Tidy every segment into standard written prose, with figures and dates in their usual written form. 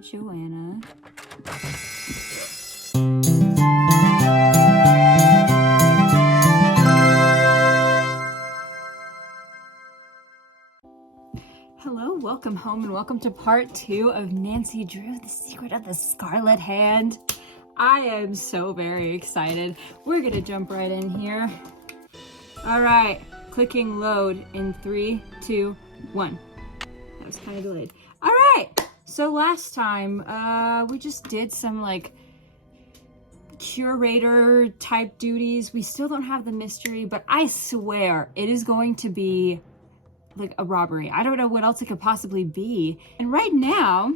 Joanna. Hello, welcome home and welcome to part 2 of Nancy Drew, The Secret of the Scarlet Hand. I am so very excited. We're gonna jump right in here. All right, clicking load in 3, 2, 1. That was kind of delayed. All right, so last time we just did some like curator type duties. We still don't have the mystery, but I swear it is going to be like a robbery. I don't know what else it could possibly be. And right now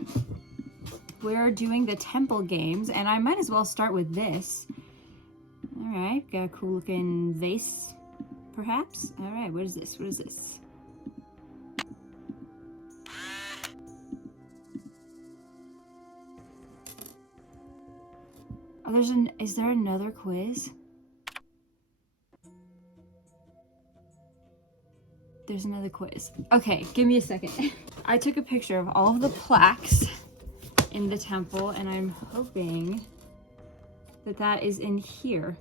we're doing the temple games, and I might as well start with this. All right, got a cool looking vase, perhaps. All right, what is this? What is this? Oh, is there another quiz? There's another quiz. Okay, give me a second. I took a picture of all of the plaques in the temple, and I'm hoping that that is in here.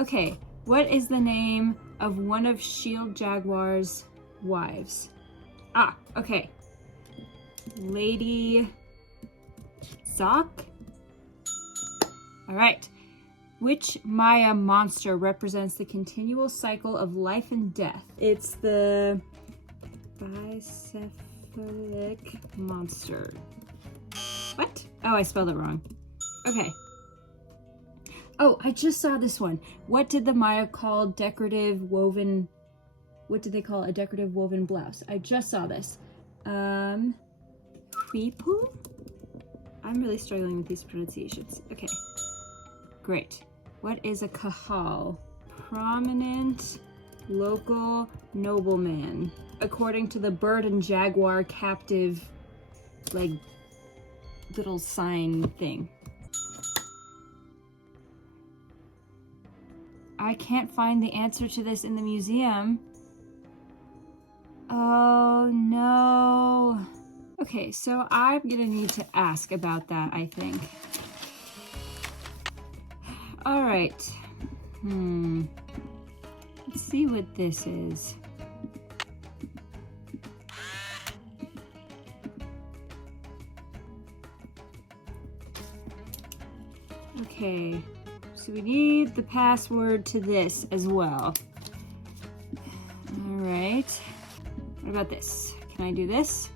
Okay, what is the name of one of Shield Jaguar's wives? Ah, okay. Lady Zoc? All right. Which Maya monster represents the continual cycle of life and death? It's the bicephalic monster. What? Oh, I spelled it wrong. Okay. Oh, I just saw this one. What did the Maya call decorative woven? What did they call a decorative woven blouse? I just saw this. Huipu? I'm really struggling with these pronunciations. Okay. Great. What is a kahal? Prominent local nobleman. According to the bird and jaguar captive, like, little sign thing. I can't find the answer to this in the museum. Oh no. Okay, so I'm gonna need to ask about that, I think. All right. Let's see what this is. Okay, so we need the password to this as well. All right. What about this? Can I do this?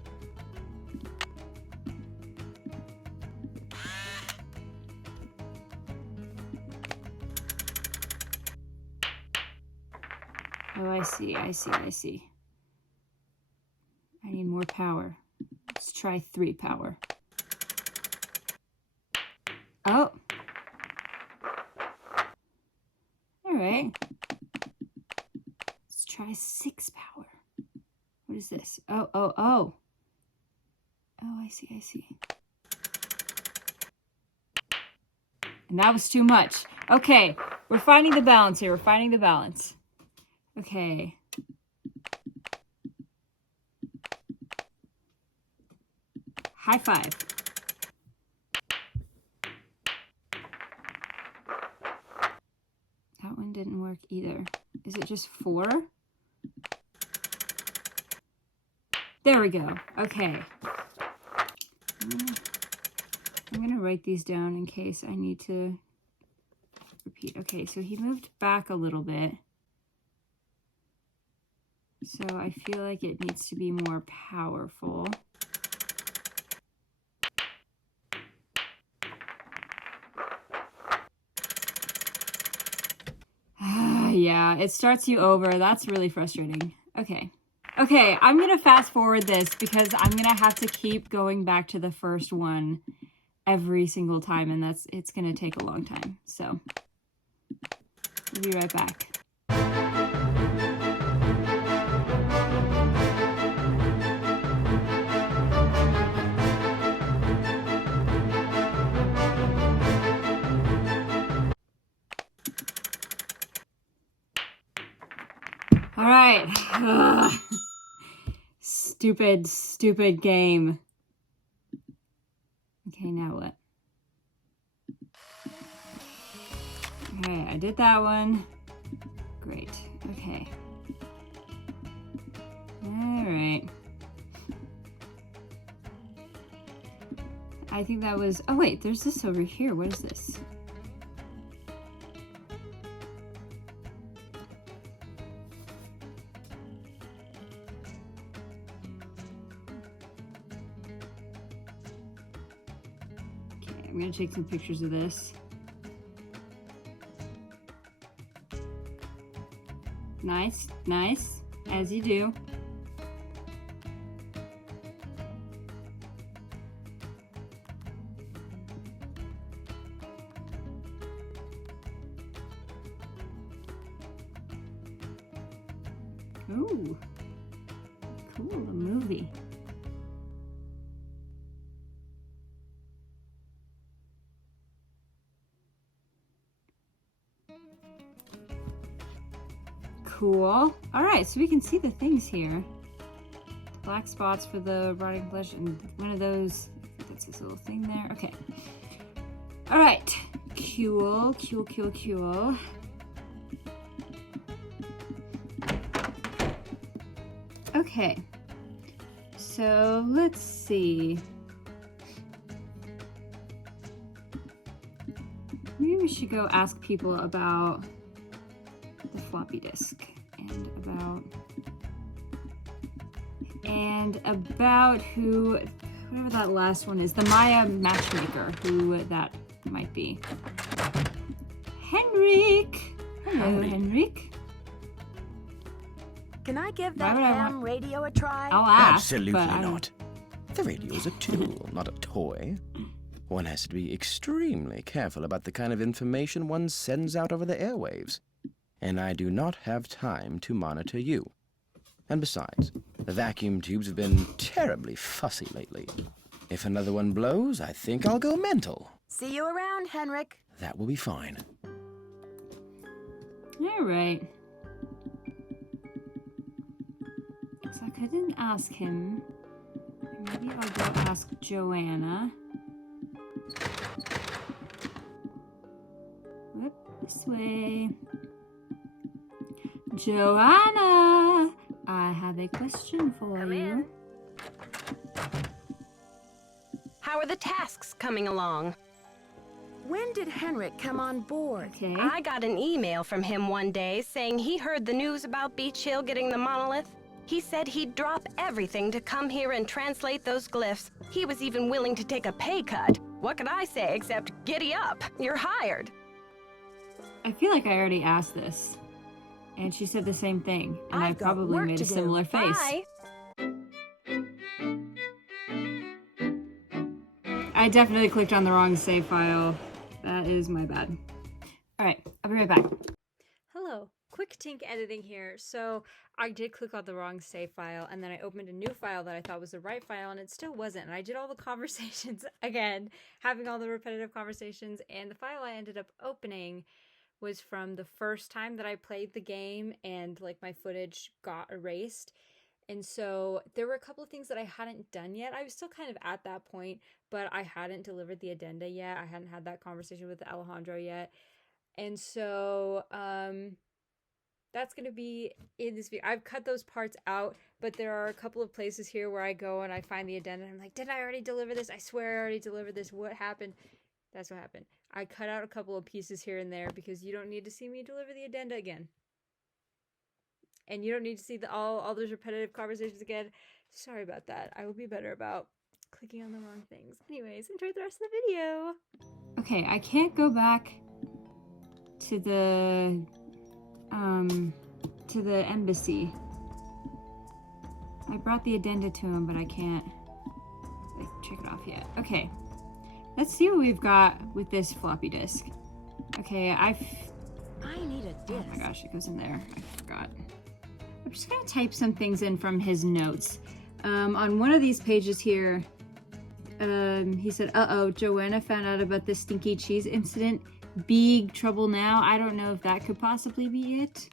Oh, I see. I need more power. Let's try 3 power. Oh. All right. Let's try 6 power. What is this? Oh. Oh, I see. And that was too much. Okay, we're finding the balance here. Okay. High five. That one didn't work either. Is it just 4? There we go. Okay. I'm gonna write these down in case I need to repeat. Okay, so he moved back a little bit. So I feel like it needs to be more powerful. Yeah, it starts you over. That's really frustrating. Okay, I'm gonna fast forward this because I'm gonna have to keep going back to the first one every single time, and it's gonna take a long time. So we'll be right back. All right. Stupid game. Okay, now what? Okay, I did that one. Great. Okay. All right. I think that was... Oh, wait, there's this over here. What is this? Okay, I'm going to take some pictures of this. Nice, nice, as you do. Ooh, cool, a movie. Cool. All right, so we can see the things here. Black spots for the rotting flesh, and one of those, I think that's this little thing there. Okay. All right, cool, cool, cool, cool. Okay, so let's see. Maybe we should go ask people about the floppy disk and about who, whatever that last one is, the Maya matchmaker, who that might be. Henrik! Hello, Henrik. Can I give that ham radio a try? I'll ask. Absolutely not. The radio's a tool, not a toy. One has to be extremely careful about the kind of information one sends out over the airwaves. And I do not have time to monitor you. And besides, the vacuum tubes have been terribly fussy lately. If another one blows, I think I'll go mental. See you around, Henrik. That will be fine. All right. So I couldn't ask him. Maybe I'll go ask Joanna. Whoop, this way. Joanna, I have a question for Come you. in. How are the tasks coming along? When did Henrik come on board? Okay. I got an email from him one day saying he heard the news about Beach Hill getting the monolith. He said he'd drop everything to come here and translate those glyphs. He was even willing to take a pay cut. What could I say except giddy up? You're hired. I feel like I already asked this. And she said the same thing. And I probably made a similar face. Bye. I definitely clicked on the wrong save file. That is my bad. All right, I'll be right back. Hello, quick Tink editing here. So I did click on the wrong save file, and then I opened a new file that I thought was the right file, and it still wasn't. And I did all the conversations again, having all the repetitive conversations, and the file I ended up opening was from the first time that I played the game, and like my footage got erased. And so there were a couple of things that I hadn't done yet. I was still kind of at that point, but I hadn't delivered the addenda yet. I hadn't had that conversation with Alejandro yet. And so that's going to be in this video. I've cut those parts out, but there are a couple of places here where I go and I find the addenda. And I'm like, did I already deliver this? I swear I already delivered this. What happened? That's what happened. I cut out a couple of pieces here and there because you don't need to see me deliver the addenda again. And you don't need to see all those repetitive conversations again. Sorry about that. I will be better about clicking on the wrong things. Anyways, enjoy the rest of the video. Okay, I can't go back to the embassy. I brought the addenda to him, but I can't like check it off yet. Okay, let's see what we've got with this floppy disk. Okay, I need a disk. Oh my gosh, it goes in there. I forgot. I'm just gonna type some things in from his notes. On one of these pages here, he said, uh-oh, Joanna found out about the stinky cheese incident. Big trouble now. I don't know if that could possibly be it.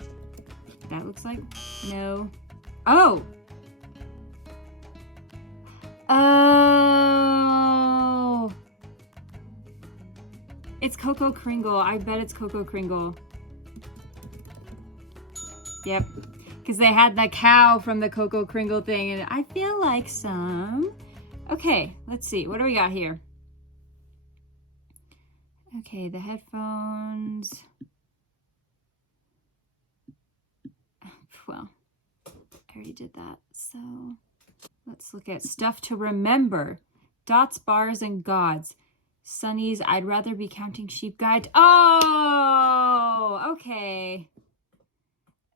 That looks like, no. Oh! Oh! It's Coco Kringle. I bet it's Coco Kringle. Yep. Because they had the cow from the Coco Kringle thing, and I feel like some. Okay, let's see. What do we got here? Okay, the headphones. Well, I already did that. So let's look at stuff to remember. Dots, bars, and gods. Sunny's I'd rather be counting sheep guide. Oh, okay.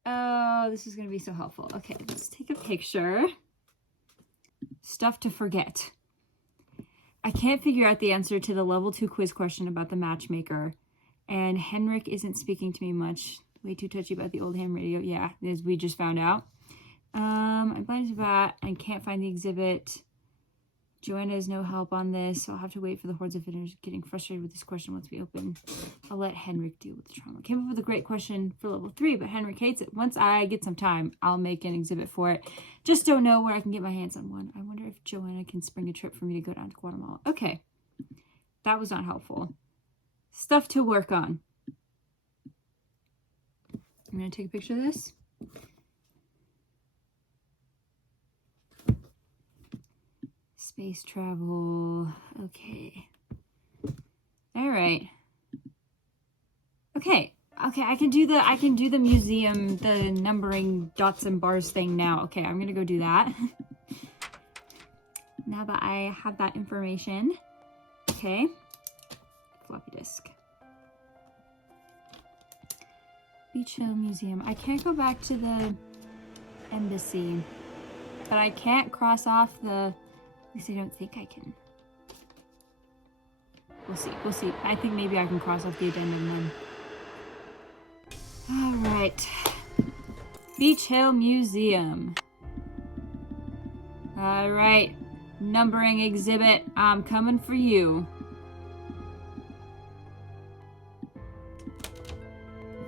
Oh, this is going to be so helpful. Okay, let's take a picture. Stuff to forget. I can't figure out the answer to the level 2 quiz question about the matchmaker. And Henrik isn't speaking to me much. Way too touchy about the old ham radio. Yeah, as we just found out. I'm blind to that and can't find the exhibit. Joanna has no help on this, so I'll have to wait for the hordes of visitors. Getting frustrated with this question once we open. I'll let Henrik deal with the trauma. Came up with a great question for level 3, but Henrik hates it. Once I get some time, I'll make an exhibit for it. Just don't know where I can get my hands on one. I wonder if Joanna can spring a trip for me to go down to Guatemala. Okay, that was not helpful. Stuff to work on. I'm going to take a picture of this. Space travel. Okay. All right. Okay. Okay, I can do the museum, the numbering dots and bars thing now. Okay, I'm going to go do that. Now that I have that information. Okay. Floppy disk. Beach Hill Museum. I can't go back to the embassy, but I can't cross off the... At least I don't think I can. We'll see. We'll see. I think maybe I can cross off the addendum then. All right. Beach Hill Museum. All right. Numbering exhibit. I'm coming for you.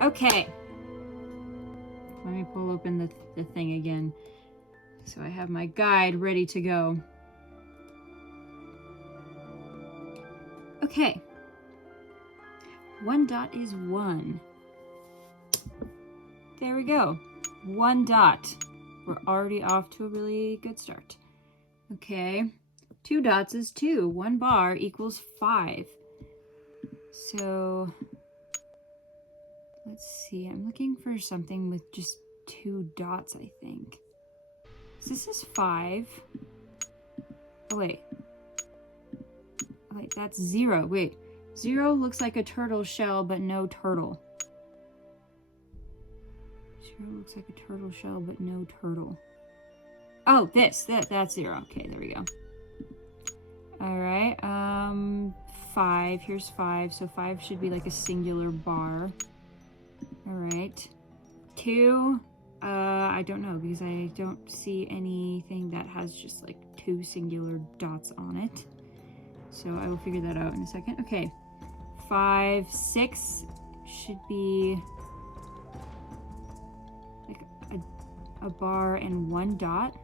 Okay. Let me pull open the thing again. So I have my guide ready to go. Okay. 1 dot is 1. There we go. 1 dot. We're already off to a really good start. Okay. 2 dots is 2. 1 bar equals 5. So let's see. I'm looking for something with just 2 dots, I think. So this is 5. Oh, wait. Wait, that's 0. Wait, 0 looks like a turtle shell, but no turtle. 0 looks like a turtle shell, but no turtle. Oh, that's 0. Okay, there we go. All right, 5. Here's 5. So 5 should be like a singular bar. All right. 2. I don't know because I don't see anything that has just like 2 singular dots on it. So I will figure that out in a second. Okay, 5, 6 should be like a bar and 1 dot.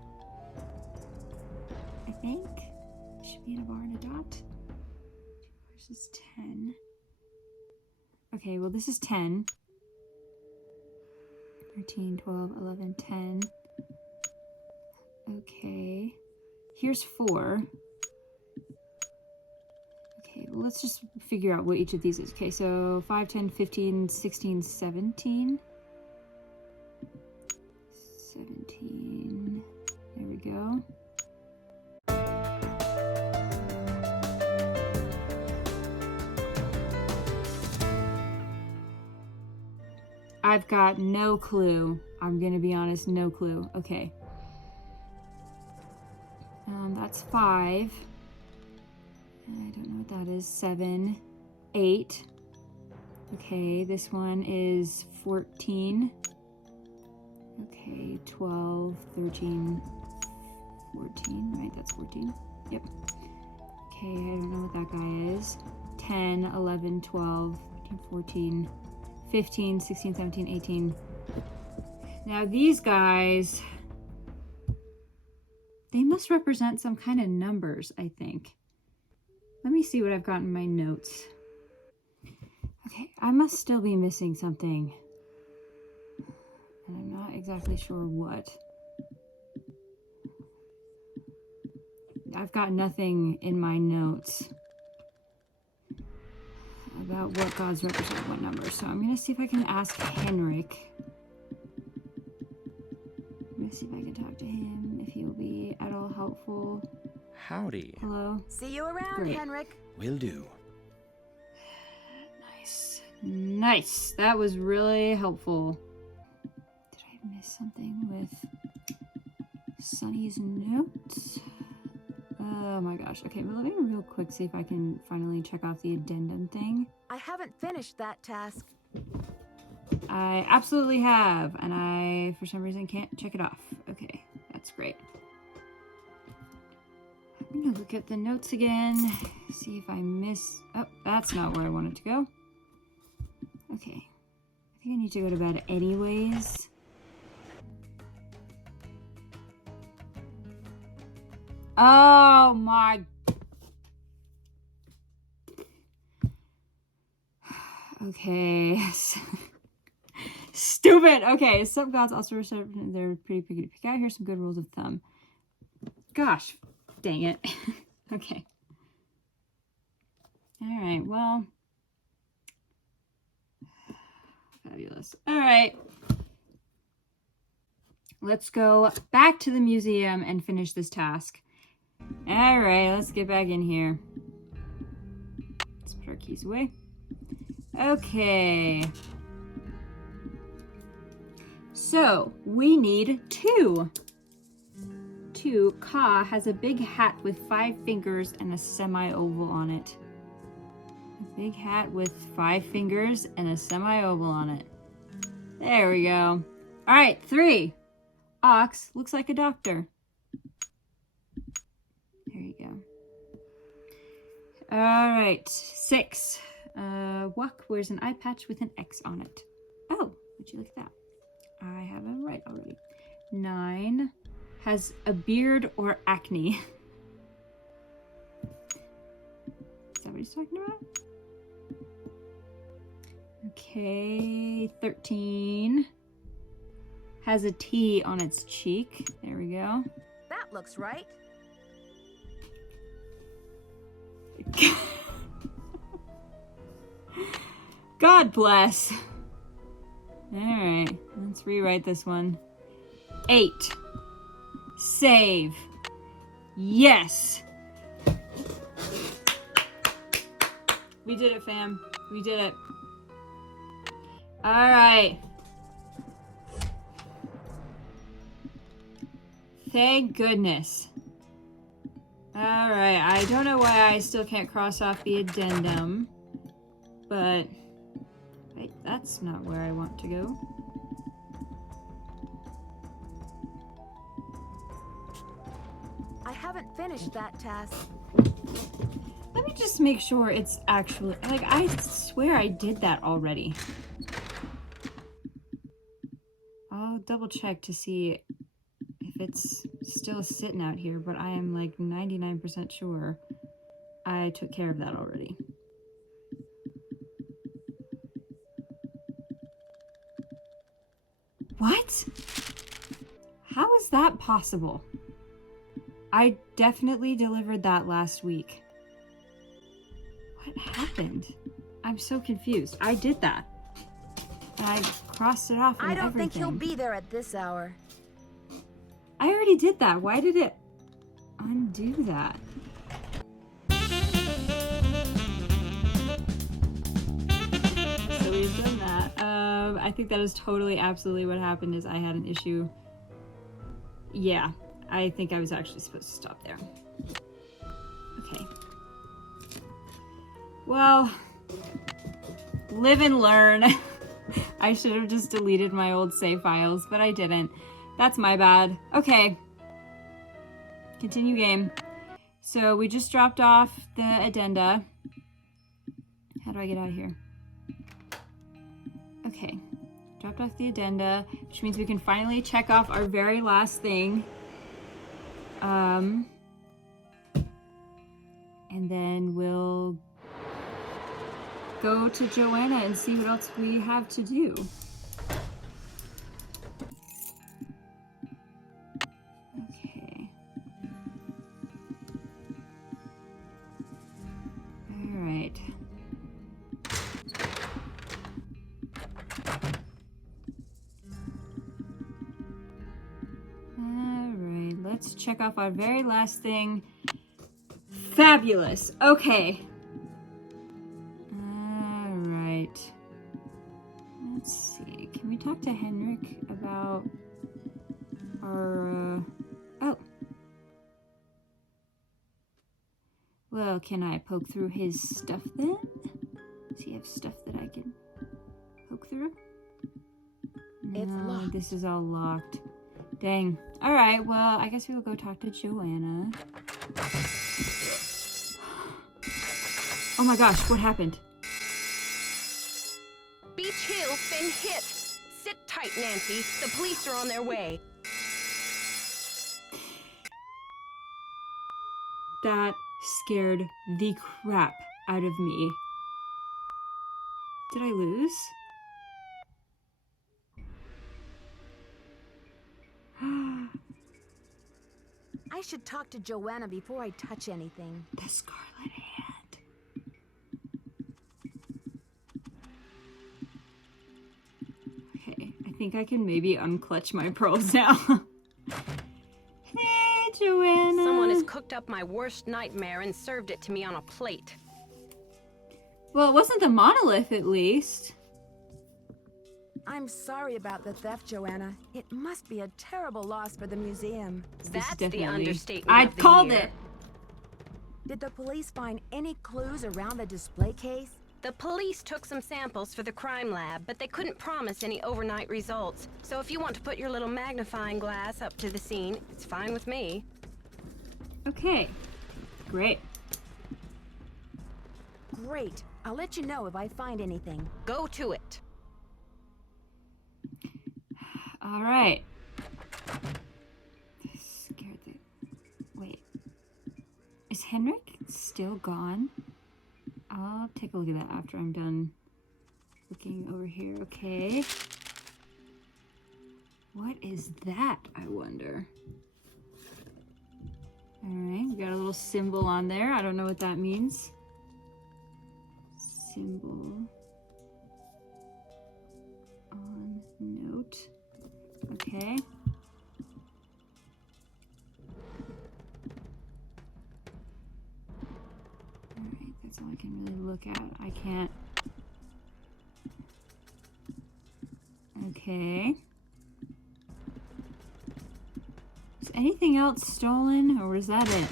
I think it should be in a bar and a dot. This is 10. Okay, well this is 10. 13, 12, 11, 10. Okay, here's 4. Okay, well, let's just figure out what each of these is. Okay, so 5, 10, 15, 16, 17. 17. There we go. I've got no clue. I'm gonna be honest, no clue. Okay. That's 5. I don't know what that is. 7, 8. Okay, this one is 14. Okay, 12, 13, 14, right? That's 14. Yep. Okay, I don't know what that guy is. 10, 11, 12, 13, 14, 15, 16, 17, 18. Now these guys, they must represent some kind of numbers, I think. Let me see what I've got in my notes. Okay, I must still be missing something. And I'm not exactly sure what. I've got nothing in my notes about what gods represent what number. So I'm going to see if I can ask Henrik. I'm going to see if I can talk to him, if he'll be at all helpful. Howdy. Hello? See you around, Great. Henrik. Will do. Nice. Nice. That was really helpful. Did I miss something with Sunny's notes? Oh my gosh. Okay, well, let me real quick see if I can finally check off the addendum thing. I haven't finished that task. I absolutely have, and I, for some reason, can't check it off. Okay, that's great. I'm gonna look at the notes again, see if I miss... Oh, that's not where I wanted to go. Okay. I think I need to go to bed anyways. Oh my... Okay. Stupid! Okay, some gods also reserve they're pretty picky to pick out. Here's some good rules of thumb. Gosh, dang it. Okay. Alright, well... Fabulous. Alright. Let's go back to the museum and finish this task. Alright, let's get back in here. Let's put our keys away. Okay. So, we need 2. 2. Ka has a big hat with 5 fingers and a semi-oval on it. A big hat with 5 fingers and a semi-oval on it. There we go. Alright, 3. Ox looks like a doctor. There you go. Alright, 6. Wuck wears an eye patch with an X on it. Oh, would you look at that? I have it right already. 9 has a beard or acne. Is that what he's talking about? Okay, 13 has a T on its cheek. There we go. That looks right. God bless. Alright, let's rewrite this one. 8. Save. Yes. We did it, fam. We did it. Alright. Thank goodness. Alright, I don't know why I still can't cross off the addendum. But... wait, that's not where I want to go. I haven't finished that task. Let me just make sure it's actually... like, I swear I did that already. I'll double check to see if it's still sitting out here, but I am like 99% sure I took care of that already. What? How is that possible? I definitely delivered that last week. What happened? I'm so confused. I did that. And I crossed it off and I don't everything. think he'll be there at this hour. I already did that. Why did it undo that? So we've done that. I think that is totally, absolutely what happened is I had an issue. Yeah, I think I was actually supposed to stop there. Okay. Well, live and learn. I should have just deleted my old save files, but I didn't. That's my bad. Okay. Continue game. So we just dropped off the addenda. How do I get out of here? Okay. Dropped off the addenda, which means we can finally check off our very last thing. And then we'll go to Joanna and see what else we have to do. Okay. All right. All right, let's check off our very last thing. Fabulous. Okay. All right. Let's see. Can we talk to Henrik about our... Oh. Well, can I poke through his stuff then? Does he have stuff that I can poke through? It's No, locked. this is all locked. Dang. All right, well, I guess we will go talk to Joanna. Oh my gosh, what happened? Beach Hill's been hit. Sit tight, Nancy. The police are on their way. That scared the crap out of me. Did I lose? I should talk to Joanna before I touch anything. The Scarlet Hand. Okay, I think I can maybe unclutch my pearls now. Hey, Joanna. Someone has cooked up my worst nightmare and served it to me on a plate. Well, it wasn't the monolith, at least. I'm sorry about the theft, Joanna. It must be a terrible loss for the museum. This is That's the definitely- understatement I of the called year. it. Did the police find any clues around the display case? The police took some samples for the crime lab, but they couldn't promise any overnight results. So if you want to put your little magnifying glass up to the scene, it's fine with me. Okay, great. Great. I'll let you know if I find anything. Go to it. All right. This scared the... Wait. Is Henrik still gone? I'll take a look at that after I'm done looking over here. Okay. What is that, I wonder? All right, we got a little symbol on there. I don't know what that means. Symbol on note. Okay. Alright, that's all I can really look at. I can't. Okay. Is anything else stolen, or was that it?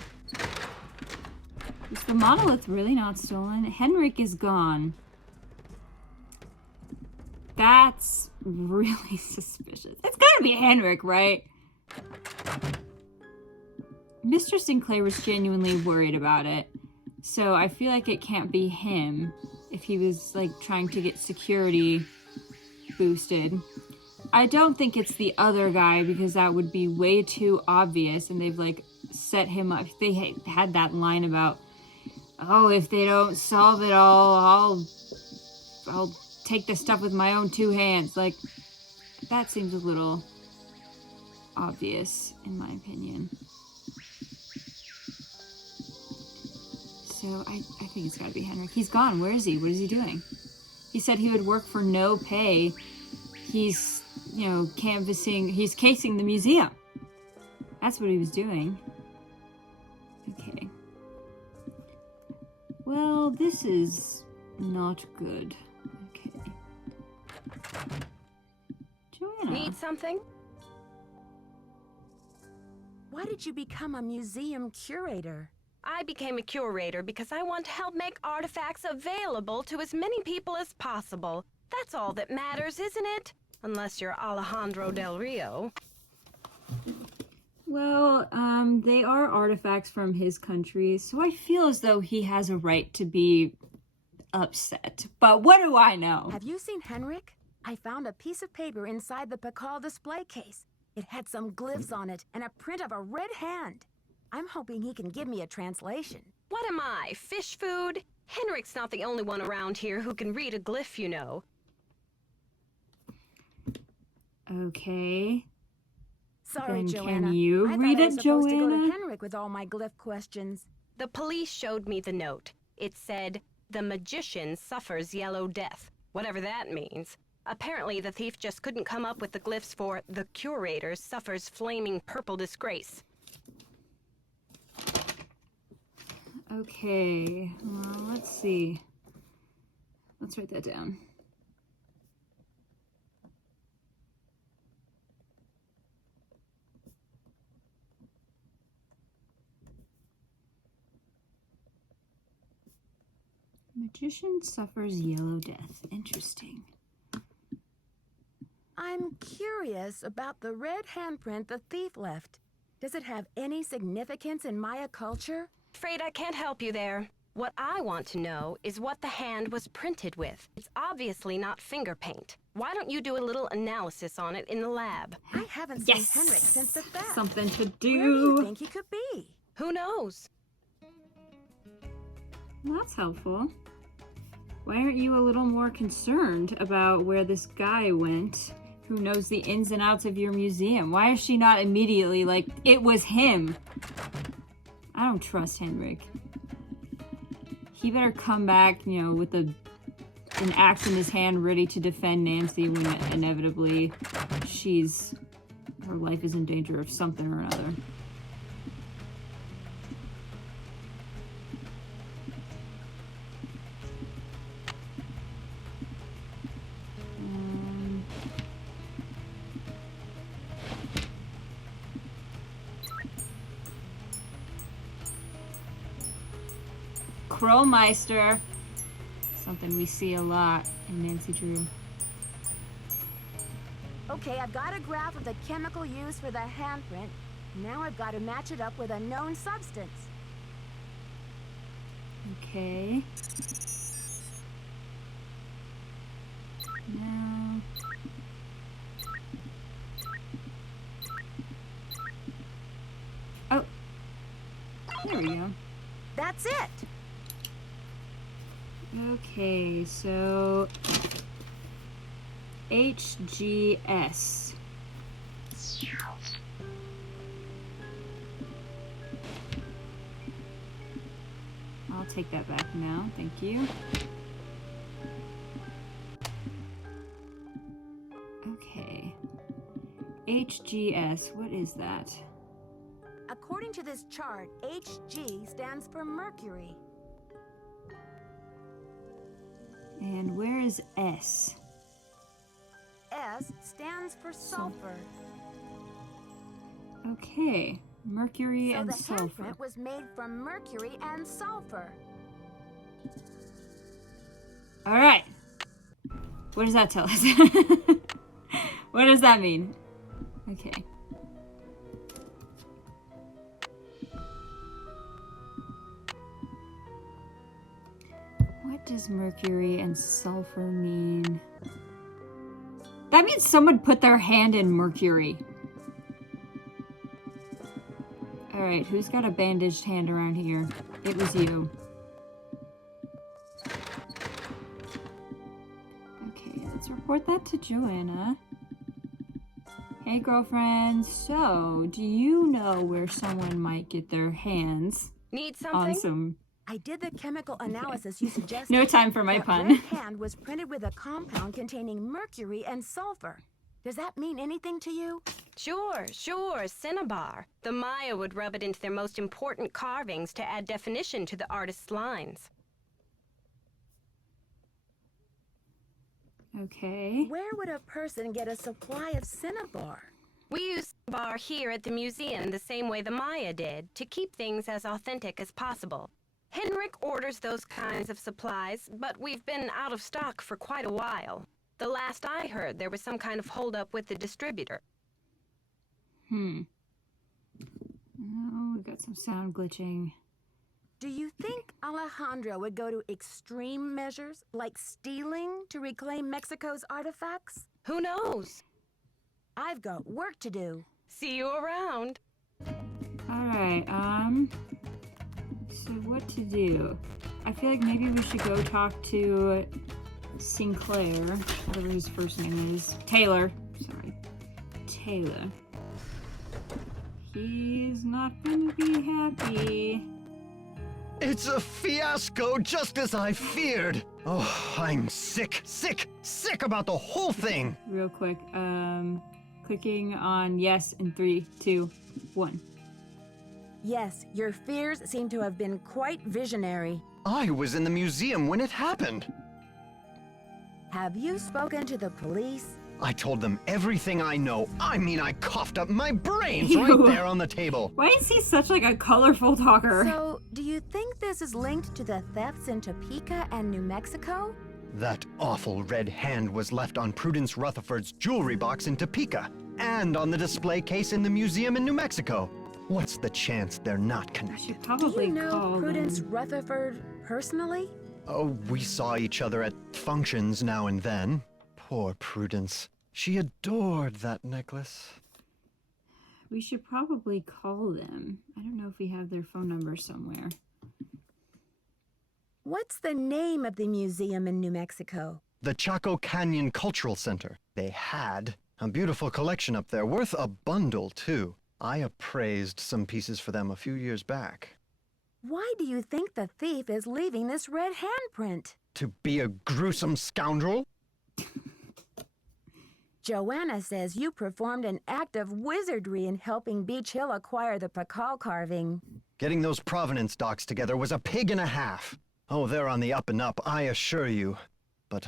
Is the monolith really not stolen? Henrik is gone. That's really suspicious. It's gotta be Henrik, right? Mr. Sinclair was genuinely worried about it. So I feel like it can't be him if he was like trying to get security boosted. I don't think it's the other guy because that would be way too obvious and they've like set him up. They had that line about, oh, if they don't solve it all, I'll take the stuff with my own two hands. Like, that seems a little obvious, in my opinion. So I think it's gotta be Henrik. He's gone. Where is he? What is he doing? He said he would work for no pay. He's, you know, canvassing, he's casing the museum. That's what he was doing. Okay. Well, this is not good. Okay. Joanna. Need something? Why did you become a museum curator? I became a curator because I want to help make artifacts available to as many people as possible. That's all that matters, isn't it? Unless you're Alejandro Del Rio. Well, they are artifacts from his country, so I feel as though he has a right to be upset. But what do I know? Have you seen Henrik? I found a piece of paper inside the Pakal display case. It had some glyphs on it and a print of a red hand. I'm hoping he can give me a translation. What am I, fish food? Henrik's not the only one around here who can read a glyph, you know. Okay. Sorry, Then Joanna. can you I read thought I it, was supposed to go to Joanna? Henrik with all my glyph questions. The police showed me the note. It said, "The magician suffers yellow death," whatever that means. Apparently, the thief just couldn't come up with the glyphs for "the curator suffers flaming purple disgrace." Okay, well, let's see. Let's write that down. Magician suffers yellow death. Interesting. I'm curious about the red handprint the thief left. Does it have any significance in Maya culture? Afraid I can't help you there. What I want to know is what the hand was printed with. It's obviously not finger paint. Why don't you do a little analysis on it in the lab? I haven't Yes! seen Henrik since the theft. Something to Where do you do. think he could be? Who knows? Well, that's helpful. Why aren't you a little more concerned about where this guy went who knows the ins and outs of your museum? Why is she not immediately like, it was him? I don't trust Henrik. He better come back, you know, with an axe in his hand ready to defend Nancy when inevitably her life is in danger of something or another. Crowmeister. Something we see a lot in Nancy Drew. Okay, I've got a graph of the chemical used for the handprint. Now I've got to match it up with a known substance. Okay. Now. Oh. There we go. That's it! Okay, so HGS. I'll take that back now, thank you. Okay. HGS, what is that? According to this chart, HG stands for mercury. And where is S? S stands for sulfur. Okay, mercury So and the sulfur. handprint was made from mercury and sulfur. All right. What does that tell us? What does that mean? Okay. What does mercury and sulfur mean? That means someone put their hand in mercury. All right, who's got a bandaged hand around here? It was you. Okay, let's report that to Joanna. Hey, girlfriend. So, do you know where someone might get their hands Need on something? some... I did the chemical analysis you suggested. No time for my That pun. red hand was printed with a compound containing mercury and sulfur. Does that mean anything to you? Sure, cinnabar. The Maya would rub it into their most important carvings to add definition to the artist's lines. Okay. Where would a person get a supply of cinnabar? We use cinnabar here at the museum the same way the Maya did, to keep things as authentic as possible. Henrik orders those kinds of supplies, but we've been out of stock for quite a while. The last I heard, there was some kind of holdup with the distributor. Oh, we got some sound glitching. Do you think Alejandro would go to extreme measures, like stealing, to reclaim Mexico's artifacts? Who knows? I've got work to do. See you around. All right, so what to do? I feel like maybe we should go talk to Sinclair, whatever his first name is. Taylor. Sorry. Taylor. He's not gonna be happy. It's a fiasco, just as I feared. Oh, I'm sick about the whole thing. Real quick, clicking on yes in 3, 2, 1. Yes, your fears seem to have been quite visionary. I was in the museum when it happened. Have you spoken to the police? I told them everything I know. I mean, I coughed up my brains Ew. right there on the table. Why is he such like a colorful talker? So, do you think this is linked to the thefts in Topeka and New Mexico? That awful red hand was left on Prudence Rutherford's jewelry box in Topeka and on the display case in the museum in New Mexico. What's the chance they're not I connected? should Do probably you know call Prudence them. Rutherford personally? Oh, we saw each other at functions now and then. Poor Prudence. She adored that necklace. We should probably call them. I don't know if we have their phone number somewhere. What's the name of the museum in New Mexico? The Chaco Canyon Cultural Center. They had a beautiful collection up there, worth a bundle, too. I appraised some pieces for them a few years back. Why do you think the thief is leaving this red handprint? To be a gruesome scoundrel? Joanna says you performed an act of wizardry in helping Beach Hill acquire the Pakal carving. Getting those provenance docs together was a pig and a half. Oh, they're on the up and up, I assure you. But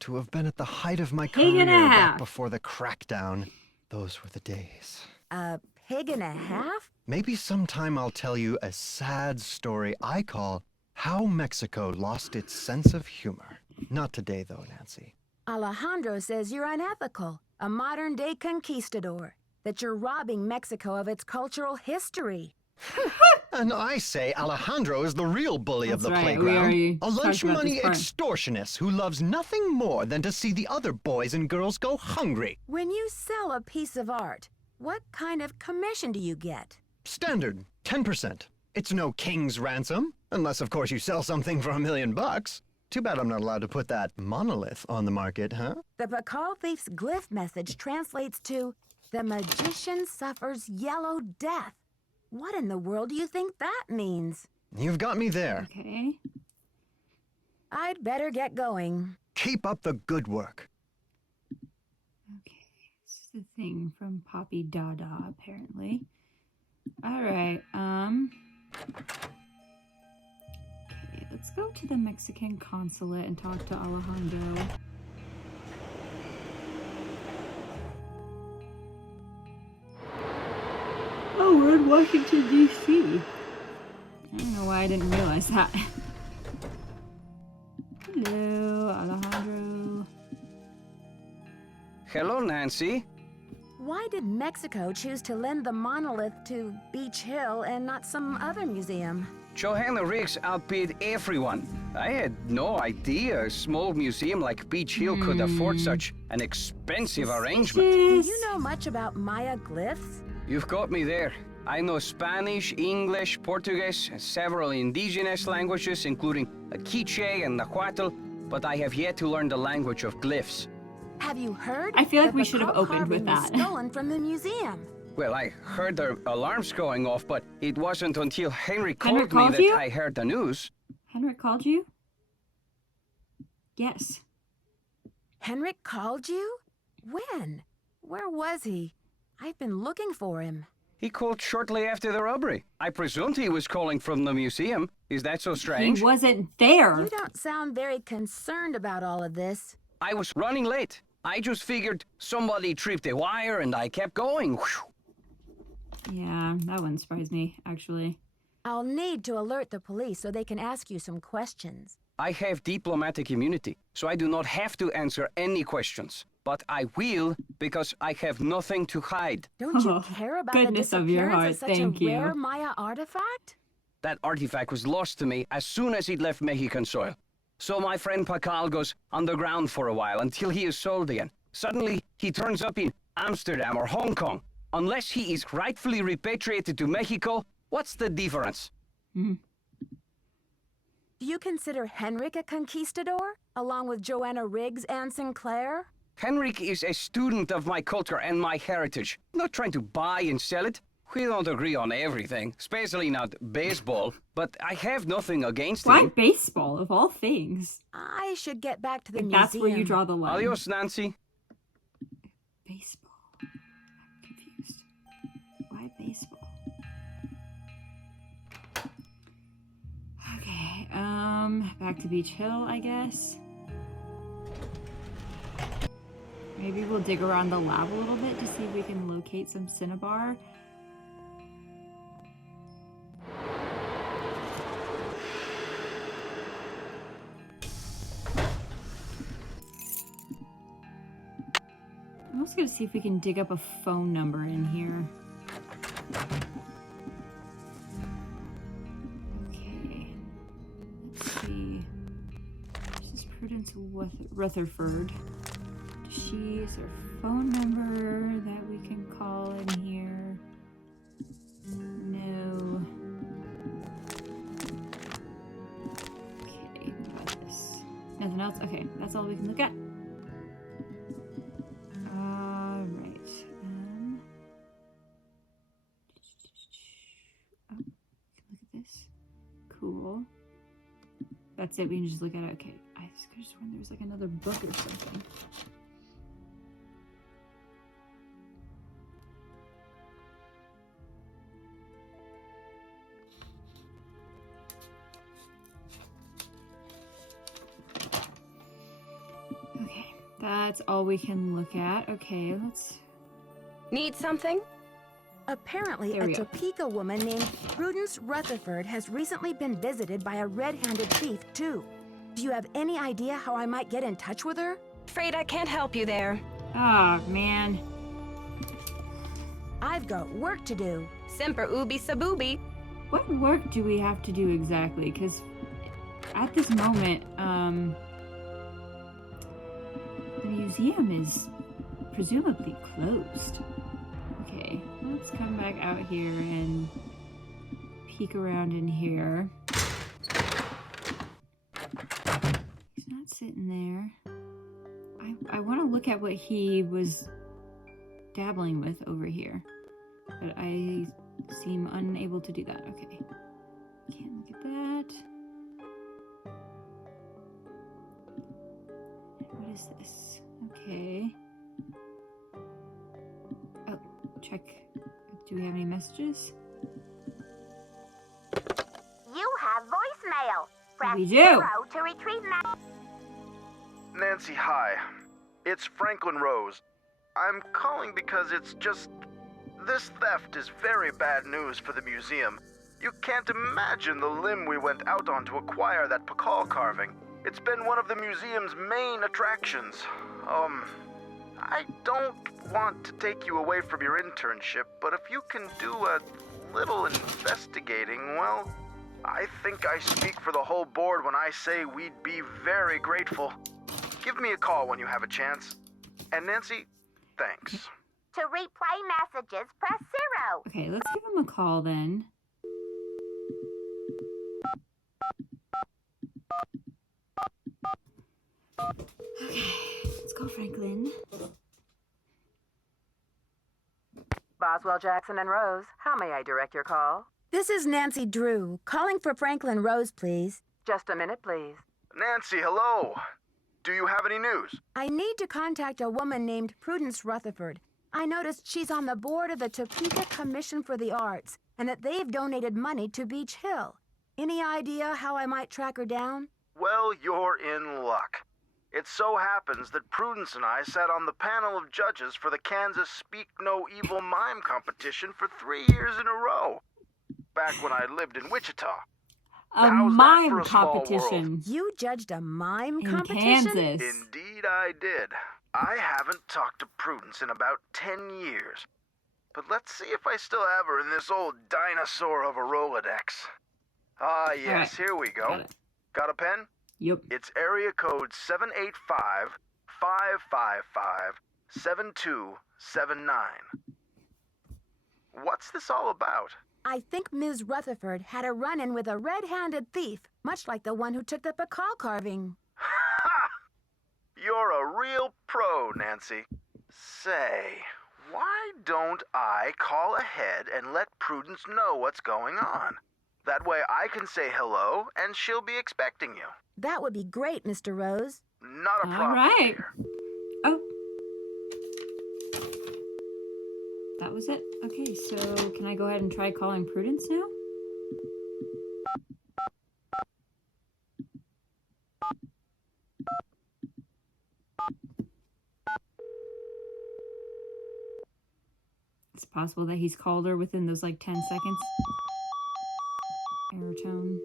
to have been at the height of my Pig career and a half. back before the crackdown, those were the days. A pig and a half? Maybe sometime I'll tell you a sad story I call How Mexico Lost Its Sense of Humor. Not today, though, Nancy. Alejandro says you're unethical, a modern-day conquistador, that you're robbing Mexico of its cultural history. And I say Alejandro is the real bully of That's the right, we playground. already A talked lunch about money this part. extortionist who loves nothing more than to see the other boys and girls go hungry. When you sell a piece of art, what kind of commission do you get? Standard, 10%. It's no king's ransom, unless of course you sell something for $1 million. Too bad I'm not allowed to put that monolith on the market, huh? The Pakal thief's glyph message translates to, "The magician suffers yellow death." What in the world do you think that means? You've got me there. Okay. I'd better get going. Keep up the good work. Okay. This is the thing from Poppy Dada, apparently. Alright, okay, let's go to the Mexican consulate and talk to Alejandro. Oh, we're in Washington, D.C. I don't know why I didn't realize that. Hello, Alejandro. Hello, Nancy. Why did Mexico choose to lend the monolith to Beach Hill and not some other museum? Johanna Riggs outbid everyone. I had no idea a small museum like Beach Hill could afford such an expensive arrangement. Do you know much about Maya glyphs? You've got me there. I know Spanish, English, Portuguese, and several indigenous languages, including Quiche and Nahuatl, but I have yet to learn the language of glyphs. Have you heard? I feel like the we should have Pakal opened with carving was that. stolen from the museum. Well, I heard the alarms going off, but it wasn't until Henry called me called that you? I heard the news. Henrik called you? Yes. Henrik called you? When? Where was he? I've been looking for him. He called shortly after the robbery. I presumed he was calling from the museum. Is that so strange? He wasn't there. You don't sound very concerned about all of this. I was running late. I just figured somebody tripped a wire and I kept going. Whew. Yeah, that wouldn't surprise me, actually. I'll need to alert the police so they can ask you some questions. I have diplomatic immunity, so I do not have to answer any questions. But I will because I have nothing to hide. Don't you Oh, care about goodness the of your disappearance heart, of such thank a you. rare Maya artifact? That artifact was lost to me as soon as it left Mexican soil. So my friend Pakal goes underground for a while until he is sold again. Suddenly, he turns up in Amsterdam or Hong Kong. Unless he is rightfully repatriated to Mexico, what's the difference? Do you consider Henrik a conquistador, along with Joanna Riggs and Sinclair? Henrik is a student of my culture and my heritage. Not trying to buy and sell it. We don't agree on everything, especially not baseball, but I have nothing against Why him. baseball, of all things? I should get back to the Like, museum. that's where you draw the line. Adios, Nancy. Baseball. I'm confused. Why baseball? Okay, back to Beach Hill, I guess. Maybe we'll dig around the lab a little bit to see if we can locate some cinnabar. I'm also gonna see if we can dig up a phone number in here. Okay. Let's see. This is Prudence Rutherford. Is there a phone number that we can call in here? No. Okay, what about this? Nothing else? Okay, that's all we can look at. Right. Oh, we can look at this. Cool. That's it, we can just look at it. Okay, I just could have sworn there was like another book or something. Okay, that's all we can look at. Okay, let's... Need something? Apparently, There a we go. Topeka woman named Prudence Rutherford has recently been visited by a red-handed thief, too. Do you have any idea how I might get in touch with her? Afraid I can't help you there. Oh, man. I've got work to do. Semper ubi saboobi. What work do we have to do exactly? Because at this moment, the museum is presumably closed. Okay, let's come back out here and peek around in here. He's not sitting there. I want to look at what he was dabbling with over here, but I seem unable to do that. Okay, can't look at that. What is this? Okay. Oh, check. Do we have any messages? You have voicemail. Press We do. 0 to retrieve Nancy, hi. It's Franklin Rose. I'm calling because it's just... This theft is very bad news for the museum. You can't imagine the limb we went out on to acquire that Pakal carving. It's been one of the museum's main attractions. I don't want to take you away from your internship, but if you can do a little investigating, well, I think I speak for the whole board when I say we'd be very grateful. Give me a call when you have a chance. And Nancy, thanks. To replay messages, press 0. Okay, let's give him a call then. Okay, let's call Franklin. Boswell, Jackson, and Rose, how may I direct your call? This is Nancy Drew, calling for Franklin Rose, please. Just a minute, please. Nancy, hello. Do you have any news? I need to contact a woman named Prudence Rutherford. I noticed she's on the board of the Topeka Commission for the Arts, and that they've donated money to Beach Hill. Any idea how I might track her down? Well, you're in luck. It so happens that Prudence and I sat on the panel of judges for the Kansas Speak No Evil Mime competition for 3 years in a row. Back when I lived in Wichita. A How's that mime for a small competition You judged a mime in competition? Kansas. Indeed I did. I haven't talked to Prudence in about 10 years. But let's see if I still have her in this old dinosaur of a Rolodex. Ah, yes, right. here we go. Got it. Got a pen? Yep. It's area code 785-555-7279. What's this all about? I think Ms. Rutherford had a run-in with a red-handed thief, much like the one who took the Pakal carving. Ha! You're a real pro, Nancy. Say, why don't I call ahead and let Prudence know what's going on? That way I can say hello and she'll be expecting you. That would be great, Mr. Rose. Not a All problem, right. dear. Oh. That was it? Okay, so can I go ahead and try calling Prudence now? It's possible that he's called her within those like 10 seconds. Error tone.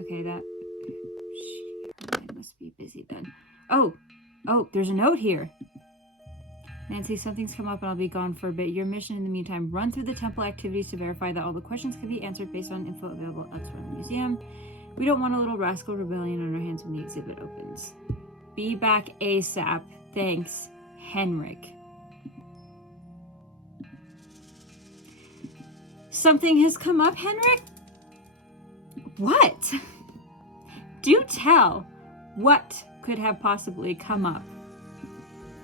Okay, that... I must be busy then. Oh, there's a note here. Nancy, something's come up and I'll be gone for a bit. Your mission in the meantime, run through the temple activities to verify that all the questions can be answered based on info available elsewhere in the museum. We don't want a little rascal rebellion on our hands when the exhibit opens. Be back ASAP. Thanks, Henrik. Something has come up, Henrik? What? Do tell. What could have possibly come up?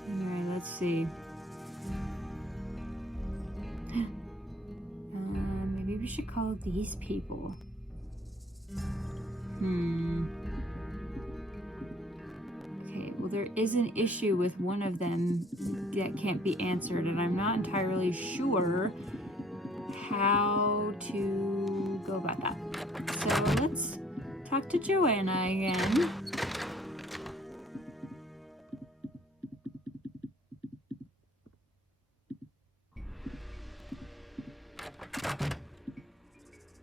Alright, let's see. Maybe we should call these people. Okay, well there is an issue with one of them that can't be answered, and I'm not entirely sure how to go about that. So let's talk to Joanna again.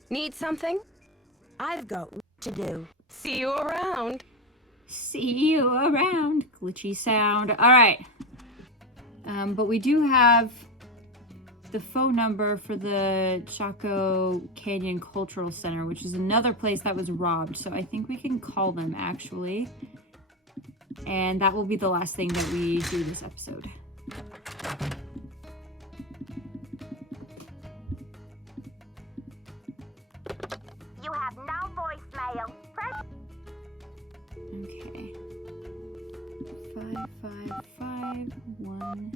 Need something? I've got work to do. See you around. See you around. Glitchy sound. All right. But we do have the phone number for the Chaco Canyon Cultural Center, which is another place that was robbed. So I think we can call them, actually. And that will be the last thing that we do this episode. You have no voicemail. Press Okay. 555-1222.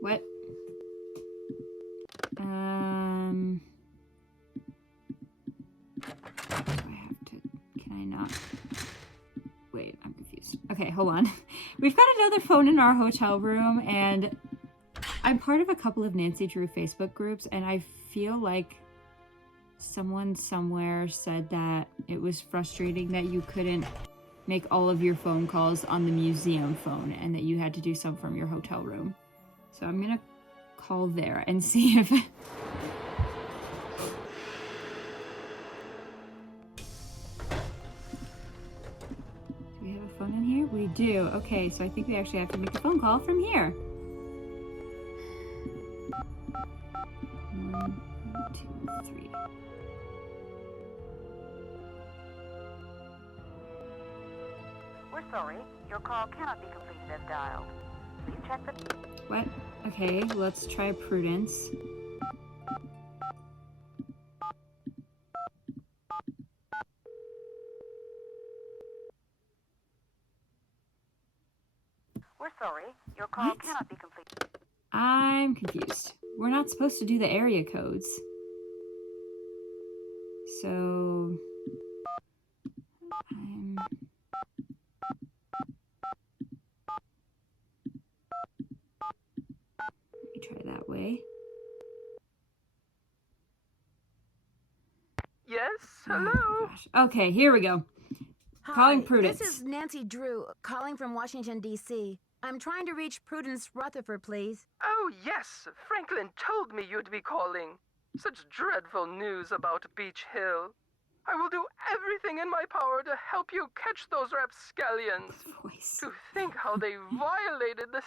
What? Do I have to... Can I not? Wait, I'm confused. Okay, hold on. We've got another phone in our hotel room, and I'm part of a couple of Nancy Drew Facebook groups, and I feel like someone somewhere said that it was frustrating that you couldn't make all of your phone calls on the museum phone and that you had to do some from your hotel room. So I'm gonna call there and see if... Do we have a phone in here? We do. Okay, so I think we actually have to make a phone call from here. 1, 2, 3. We're sorry. Your call cannot be completed as dialed. Please check the... What? Okay, let's try Prudence. We're sorry. Your call What? cannot be completed. I'm confused. We're not supposed to do the area codes. So... Let me try that way. Yes, Oh, gosh. Okay, here we go. Hi, Calling Prudence. This is Nancy Drew, calling from Washington, D.C. I'm trying to reach Prudence Rutherford, please. Oh, yes. Franklin told me you'd be calling. Such dreadful news about Beach Hill. I will do everything in my power to help you catch those rapscallions. Voice. To think how they violated the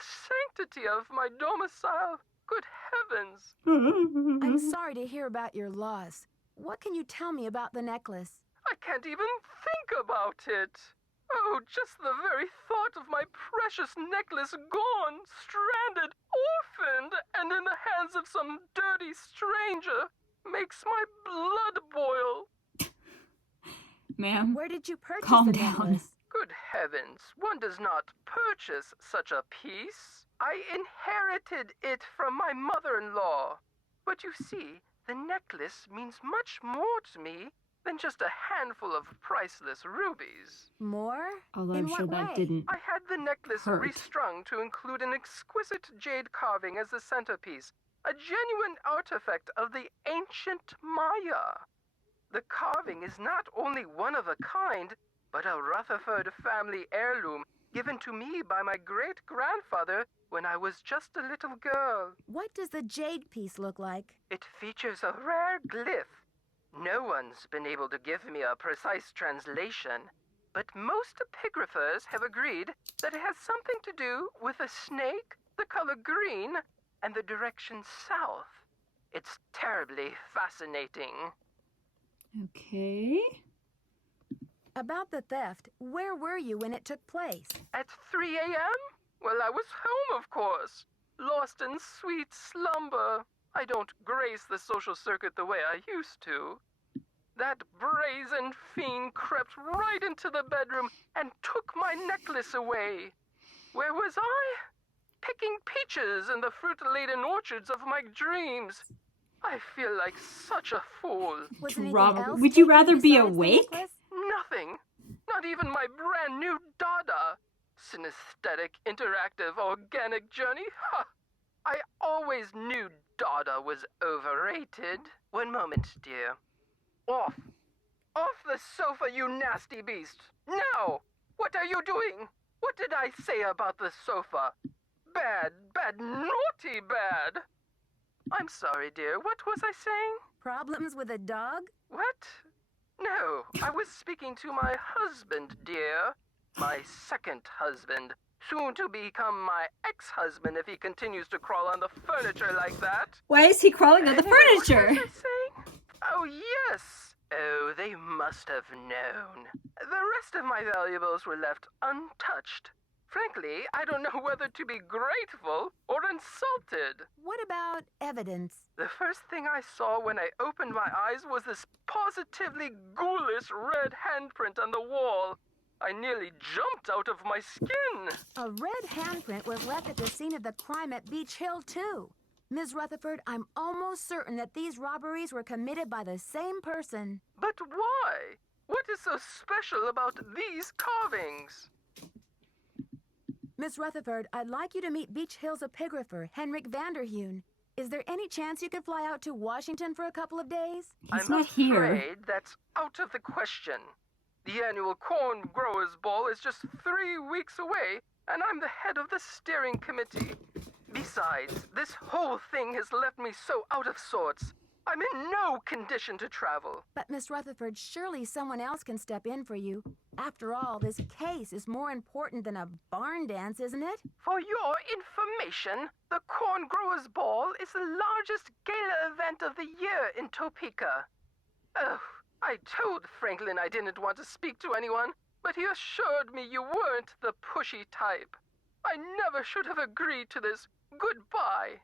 sanctity of my domicile. Good heavens. I'm sorry to hear about your loss. What can you tell me about the necklace? I can't even think about it. Oh, just the very thought of my precious necklace gone, stranded, orphaned, and in the hands of some dirty stranger makes my blood boil. Ma'am, Where did you purchase calm the down. necklace? Good heavens, one does not purchase such a piece. I inherited it from my mother-in-law. But you see, the necklace means much more to me than just a handful of priceless rubies. More? Although In I'm sure what that way? didn't. I had the necklace Hurt. restrung to include an exquisite jade carving as the centerpiece, a genuine artifact of the ancient Maya. The carving is not only one of a kind, but a Rutherford family heirloom given to me by my great-grandfather when I was just a little girl. What does the jade piece look like? It features a rare glyph. No one's been able to give me a precise translation, but most epigraphers have agreed that it has something to do with a snake, the color green, and the direction south. It's terribly fascinating. Okay. About the theft, where were you when it took place? At 3 a.m.? Well, I was home, of course. Lost in sweet slumber. I don't grace the social circuit the way I used to. That brazen fiend crept right into the bedroom and took my necklace away. Where was I? Picking peaches in the fruit-laden orchards of my dreams. I feel like such a fool. Was anything Robbery. else Would you taken rather be besides the awake? necklace? Nothing. Not even my brand new Dada. Synesthetic, interactive, organic journey? Ha! I always knew Dada was overrated. One moment, dear. Off. Off the sofa, you nasty beast. Now! What are you doing? What did I say about the sofa? Bad, bad, naughty bad. I'm sorry, dear. What was I saying? Problems with a dog? What? No, I was speaking to my husband, dear. My second husband. Soon to become my ex-husband if he continues to crawl on the furniture like that. Why is he crawling on the Anyway, furniture? what was I saying? Oh, yes. Oh, they must have known. The rest of my valuables were left untouched. Frankly, I don't know whether to be grateful or insulted. What about evidence? The first thing I saw when I opened my eyes was this positively ghoulish red handprint on the wall. I nearly jumped out of my skin. A red handprint was left at the scene of the crime at Beach Hill, too. Ms. Rutherford, I'm almost certain that these robberies were committed by the same person. But why? What is so special about these carvings? Miss Rutherford, I'd like you to meet Beach Hill's epigrapher, Henrik Vanderheun. Is there any chance you could fly out to Washington for a couple of days? He's I'm not here. afraid that's out of the question. The annual Corn Growers Ball is just 3 weeks away, and I'm the head of the steering committee. Besides, this whole thing has left me so out of sorts. I'm in no condition to travel. But, Miss Rutherford, surely someone else can step in for you. After all, this case is more important than a barn dance, isn't it? For your information, the Corn Growers Ball is the largest gala event of the year in Topeka. Oh, I told Franklin I didn't want to speak to anyone, but he assured me you weren't the pushy type. I never should have agreed to this. Goodbye.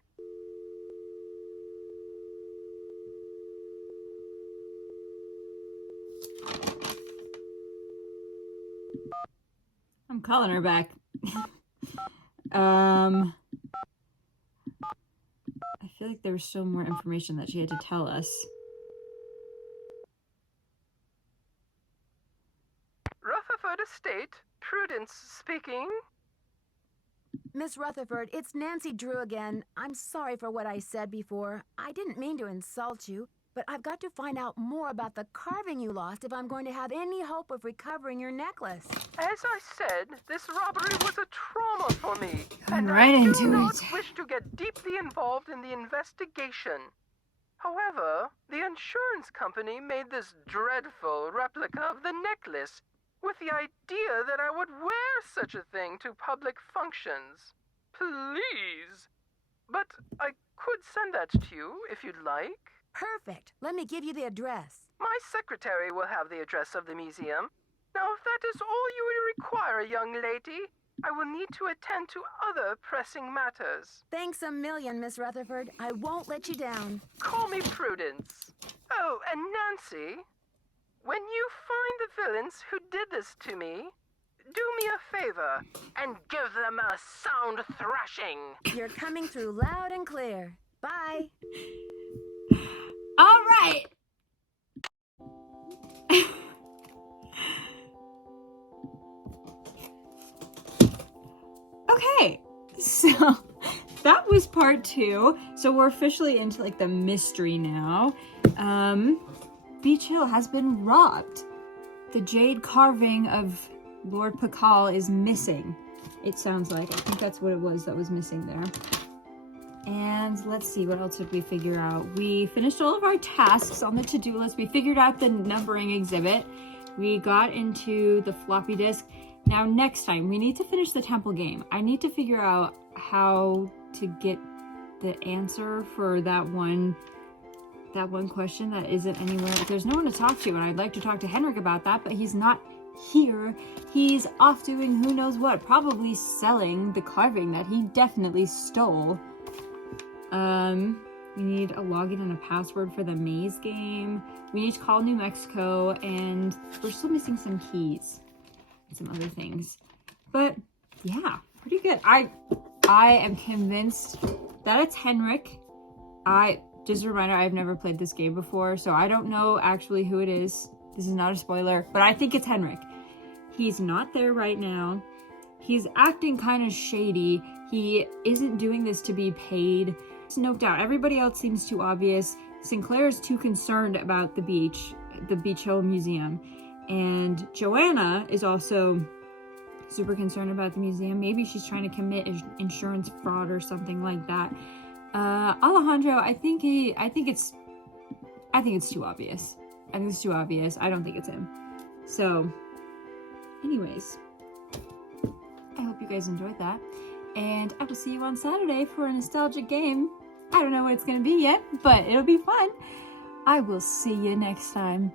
I'm calling her back. I feel like there was still more information that she had to tell us. Rutherford Estate, Prudence speaking. Miss Rutherford, it's Nancy Drew again. I'm sorry for what I said before. I didn't mean to insult you, but I've got to find out more about the carving you lost if I'm going to have any hope of recovering your necklace. As I said, this robbery was a trauma for me, Going and right I do into not it. wish to get deeply involved in the investigation. However, the insurance company made this dreadful replica of the necklace with the idea that I would wear such a thing to public functions. Please. But I could send that to you if you'd like. Perfect. Let me give you the address. My secretary will have the address of the museum. Now, if that is all you would require, young lady, I will need to attend to other pressing matters. Thanks a million, Miss Rutherford. I won't let you down. Call me Prudence. Oh, and Nancy, when you find the villains who did this to me, do me a favor and give them a sound thrashing. You're coming through loud and clear. Bye. All right. Okay, so that was part 2. So we're officially into like the mystery now. Beach Hill has been robbed. The jade carving of Lord Pakal is missing. It sounds like. I think that's what it was that was missing there. And let's see, what else did we figure out? We finished all of our tasks on the to-do list. We figured out the numbering exhibit. We got into the floppy disk. Now next time, we need to finish the temple game. I need to figure out how to get the answer for that one question that isn't anywhere. There's no one to talk to, and I'd like to talk to Henrik about that, but he's not here. He's off doing who knows what, probably selling the carving that he definitely stole. We need a login and a password for the maze game. We need to call New Mexico, and we're still missing some keys and some other things. But yeah, pretty good. I am convinced that it's Henrik. Just a reminder, I've never played this game before, so I don't know actually who it is. This is not a spoiler, but I think it's Henrik. He's not there right now. He's acting kind of shady. He isn't doing this to be paid. No doubt, everybody else seems too obvious. Sinclair is too concerned about the Beach Hill Museum. And Joanna is also super concerned about the museum. Maybe she's trying to commit insurance fraud or something like that. Alejandro, I think it's too obvious. I think it's too obvious. I don't think it's him. So, anyways, I hope you guys enjoyed that. And I will see you on Saturday for a nostalgic game. I don't know what it's going to be yet, but it'll be fun. I will see you next time.